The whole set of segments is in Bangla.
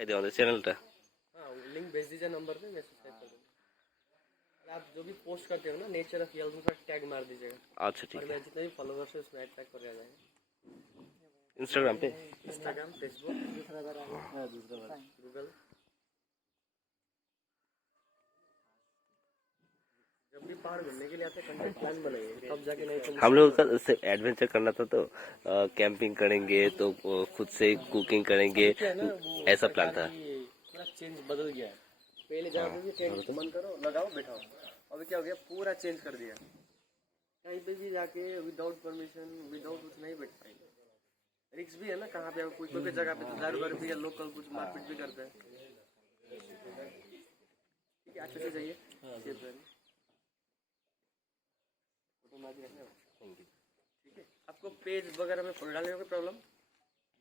हमारे चैनल का हाँ लिंक भेज दीजिए नंबर पे, मैं सब्सक्राइब कर दूँगा। आप जो भी पोस्ट करते हो ना नेचर ऑफ यलबुंग का टैग मार दीजिएगा। अच्छा ठीक और है। मेरे जितने भी फॉलोवर्स है उसमें टैग कर दिया जाएगा। इंस्टाग्राम पे इंस्टाग्राम, फेसबुक, गूगल। जब भी पहाड़ घूमने के लिए आते कंटेंट प्लान बनाइए, तब जाके नहीं तो हम लोगों का एडवेंचर करना था तो कैंपिंग करेंगे तो खुद से कुकिंग करेंगे, क्या है ना वो ऐसा प्लान था। पूरा चेंज बदल गया है। पहले जहाँ पे भी टेंट बंद करो, लगाओ, बैठाओ। अभी क्या हो गया, पूरा चेंज कर दिया। कहीं पे भी जाके विदाउट परमिशन, विदाउट कुछ नहीं बैठ पाएंगे। रिक्स भी है ना, कहाँ पे कोई कोई जगह पे तो दारू भी या लोकल कुछ मारपीट भी करते हैं। ठीक है, अच्छे से जाइए। ठीक है, आपको पेज वगैरह में फोटो डालने में कोई प्रॉब्लम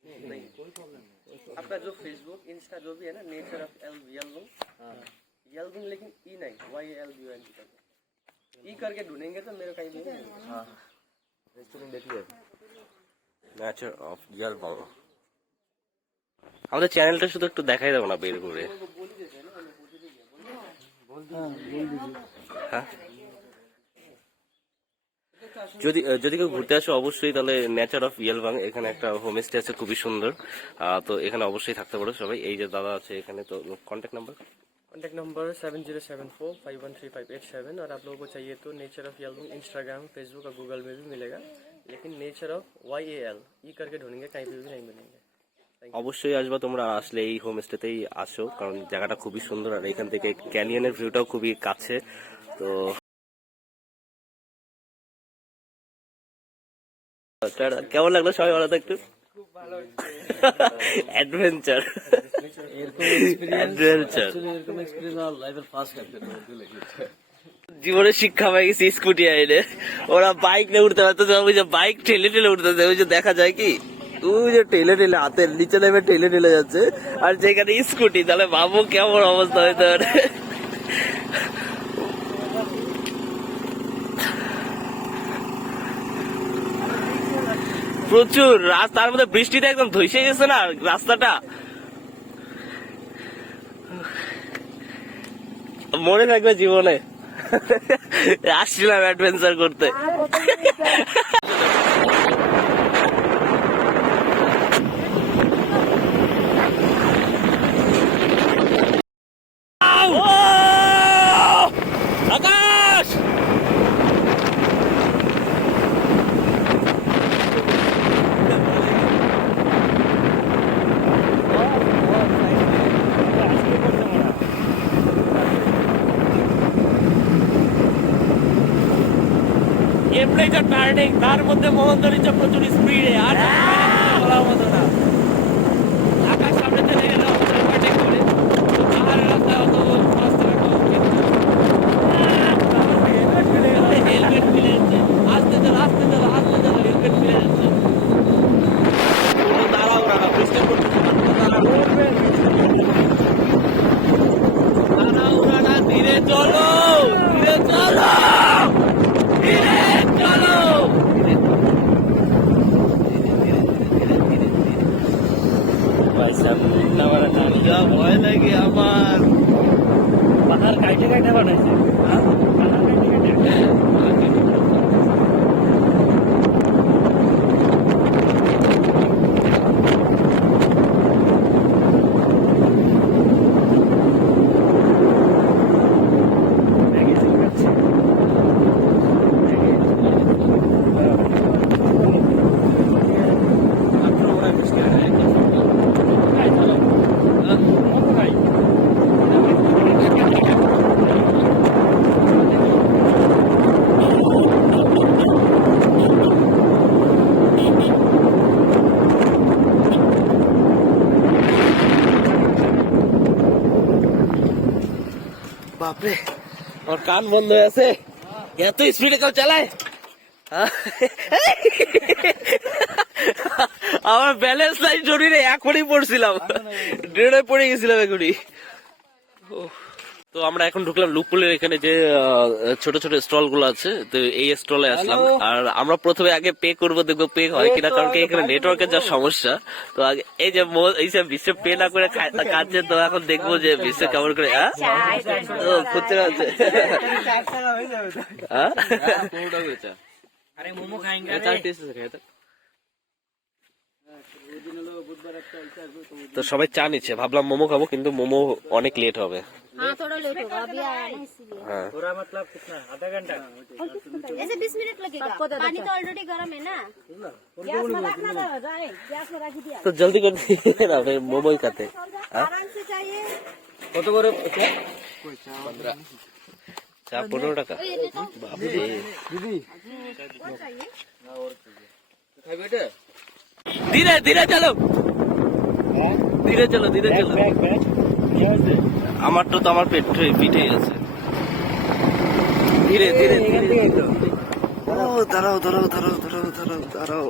नहीं? कोई प्रॉब्लम। आपका जो फेसबुक, इंस्टा जो भी है ना, नेचर ऑफ यलबुंग, यलबुंग लेकिन ई नहीं, YALBUNG करके ई करके ढूंढेंगे तो मेरे कहीं भी नहीं। हाँ रेस्टोरेंट देखिए, नेचर ऑफ यलबुंग। আমাদের চ্যানেলটা শুধু একটু দেখাই দেবো না বের করে? হ্যাঁ, যদি যদি কেউ ঘুরতে আসে অবশ্যই তাহলে নেচার অফ ইয়েলবাং, এখানে একটা হোমস্টে আছে খুবই সুন্দর। তো এখানে অবশ্যই থাকতে পারো সবাই। এই যে দাদা আছে এখানে, তো কন্ট্যাক্ট नंबर 7074513587। और आप लोगों को चाहिए तो नेचर ऑफ यलबुंग इंस्टाग्राम, फेसबुक और गूगल में भी मिलेगा, लेकिन नेचर ऑफ YAL करके ढूंढेंगे, कहीं पे भी नहीं मिलेंगे। অবশ্যই আসবা তোমরা, আসলে এই হোমস্টেতেই আসো, কারণ জায়গাটা খুবই সুন্দর আর এখান থেকে ক্যানিয়নের ভিউটাও খুবই কাছে। তো কেমন লাগলো সবাই বলো তো একটু? অ্যাডভেঞ্চার জীবনে শিক্ষা পাই গেছি স্কুটি আইনে। ওরা বাইক নিয়ে উঠতে পারতেছে, ওই যে বাইক ঠেলে ঠেলে উঠতেছে, ওই যে দেখা যায় কি ওই যে ঠেলে ঠেলে হাতের নিচে নেমে ঠেলে ঠেলে যাচ্ছে, আর যেখানে স্কুটি, তাহলে ভাবো কেমন অবস্থা হইতে পারে। প্রচুর রাস্তার মধ্যে বৃষ্টিতে একদম ধসে গেছে না রাস্তাটা। মনে থাকবে জীবনে আসছিলাম অ্যাডভেঞ্চার করতে। আকাশ টেম্পারেচার টার্নিং, তার মধ্যে মোহনদরি প্রচুর স্পিডে, আর বলার মতো না। আকাশ সামনে চলে গেল ওভারটেক করে, তো পাহাড়ের রাস্তায় অত ফাস্ট রাখা উচিত। হেলমেট ফেলে যাচ্ছে, আসতে চলো আসতে চলো আসতে চলো, হেলমেট ফেলে যাচ্ছে। দাঁড়াও না, বৃষ্টি পড়তেছে, দাঁড়াও না, ধীরে চলো, ধীরে চলো, ধীরে চলো। ভয় লাগে আমার, পাহাড় কাইটে কাইটে বানাইছে। বাপরে, আমার কান বন্ধ হয়ে আছে, এত স্পিডে কেউ চালায়। আমার ব্যালেন্স নাই শরীরে, এখনই পড়ছিলাম, ড্রেনে পড়ে গেছিলাম এখনই। তো আমরা এখন ঢুকলাম লুকপুলের এখানে যে ছোট ছোট স্টল গুলো আছে, তো এই স্টলে আসলাম। আর আমরা প্রথমে আগে পে করবো, দেখবো পে হয় কিনা, কারণ কি এখানে নেটওয়ার্কের যা সমস্যা। তো আগে এই যে এইসব বিশ্বে পে না করে কাটছে, তো এখন দেখবো যে বিশ্বে কেমন করে। ও খুচরা আছে। अरे मोमो खाएंगे তো সবাই চা নিচ্ছে, ভাবলাম মোমো খাবো, কিন্তু মোমো অনেক লেট হবে। हाँ थोड़ा लेट होगा, अभी आया ना इसलिए। হ্যাঁ, पूरा मतलब कितना आधा घंटा ऐसे 20 मिनट लगेगा, पानी तो ऑलरेडी गर्म है ना। गैस में रखना था, जाए गैस में रख दिया। তো জলদি করে দিয়ে না ভাই, মোমোই খাতে। आराम से चाहिए। কত করে চা 15 টাকা। ये देखो, বাপরে। और चाहिए। খাইবে এটা ধীরে ধীরে চলো, ধীরে চলো, ধীরে চলো। ব্যাগ ব্যাগ কি হয়েছে আমার তো আমার পিঠে আছে। ধীরে ধীরে ধীরে। ও দাঁড়াও দাঁড়াও দাঁড়াও দাঁড়াও দাঁড়াও দাঁড়াও।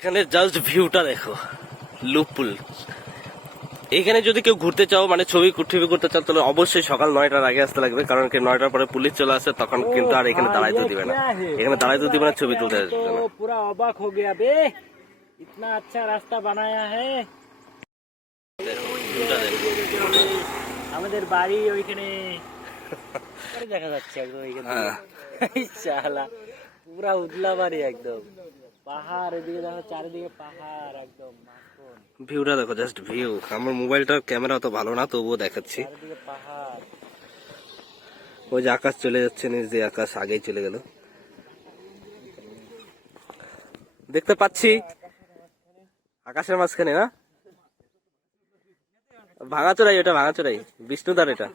এখানে জাস্ট ভিউটা দেখো, লুকপুল। এখানে যদি কেউ ঘুরতে চাও, মানে ছবি করতে চাও, তাহলে অবশ্যই সকাল 9টার আগে আসতে লাগবে, কারণ কি 9টার পরে পুলিশ চলে আসে, তখন কিন্তু আর এখানে দাঁড়াইতে দিবে না। এখানে দাঁড়াইতে দিবে না, ছবি তুলতে আসবে না। तो पूरा अबाक हो गया बे इतना अच्छा रास्ता बनाया है ভিউটা দেখো। আমাদের বাড়ি ওইখানে দেখা যাচ্ছে একদম ওইখানে হ্যাঁ। শালা পুরা উদলা বাড়ি একদম পাহাড়, এদিকে দেখো চারিদিকে পাহাড় একদম মাখন, ভিউটা দেখো, জাস্ট ভিউ। আমার মোবাইলটার ক্যামেরা অত ভালো না, তবুও দেখাচ্ছি। চারিদিকে পাহাড়। ওই যে আকাশ চলে যাচ্ছে, নিচ দিয়ে আকাশ আগেই চলে গেল, দেখতে পাচ্ছি আকাশের মাঝখানে। না ভাঙাচোরাই, ওটা ভাঙাচোরাই, বিষ্ণুদার এটা,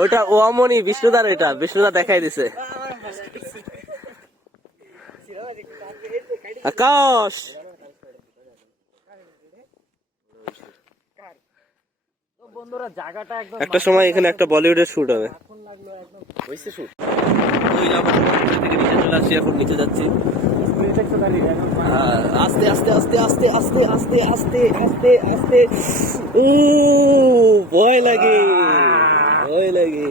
ওটা ও আমনি বিষ্ণুদার, এটা বিষ্ণুদা দেখাই দিছে। আকাশ তো বন্ধুরা জায়গাটা একদম একটা সময় এখানে একটা বলিউডের শুট হবে। মাখন লাগলো একদম। হয়েছে শুট। ওই যে আমরা উপরে থেকে নিচে চলে আসছি, এখন নিচে যাচ্ছি। দেখতে পারি এখন আস্তে আস্তে আস্তে আস্তে আস্তে আস্তে আস্তে আস্তে আস্তে। ও ভয় লাগে, ভয় লাগে।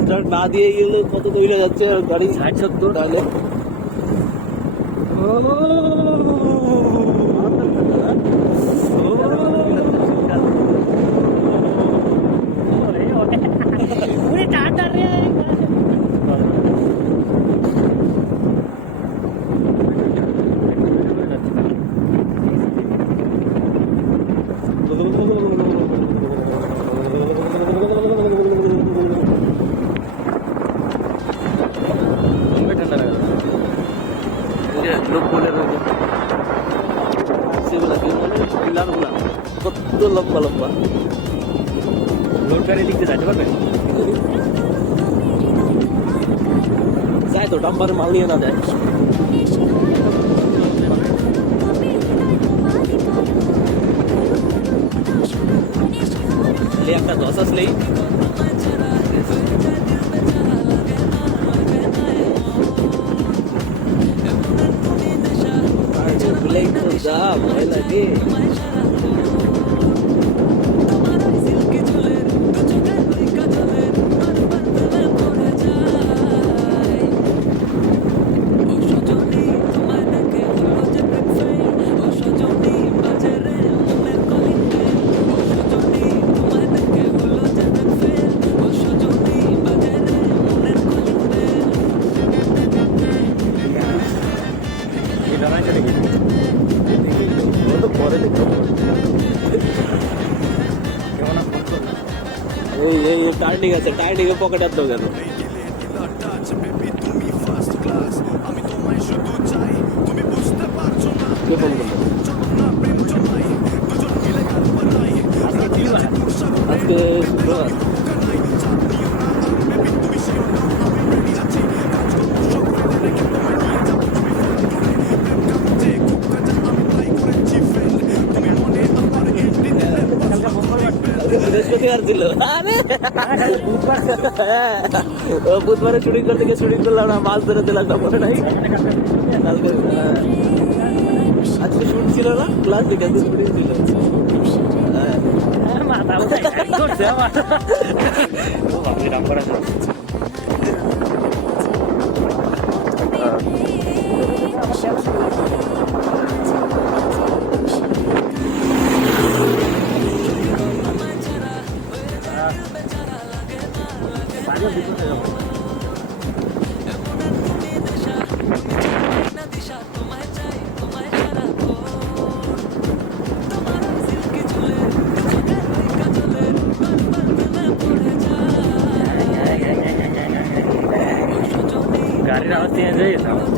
স্টার্ট না দিয়ে গেলে কত দৌড়ে যাচ্ছে গাড়ি, 60-70 তাহলে। पूरे टाट डाल रहे हैं কত লম্বা লম্বা। रोड पर दिखते जाते पारबेन যায় তো, ডাম্পারে মাল নিয়ে না যায়। একটা 10 আসলেই ভুলেই তো যা, ভয় লাগে। টার্নিং আছে, টার্নিং এ পকেট আর দাও কেন? কে ফোন করলো? আজকে শুক্রবার। বৃহস্পতিবার ছিল, বুধবারে শুটিং করতে গিয়ে শুটিং করলাম না, মাছ ধরে দিলাম না, মনে নাই? আজকে শুট ছিল না, ক্লাস শুটিং ছিল। মাথা উঠাই করছে আমার ও ভাবি রাম করা গাড়ির আওয়াজ চেঞ্জ হয়ে গেছে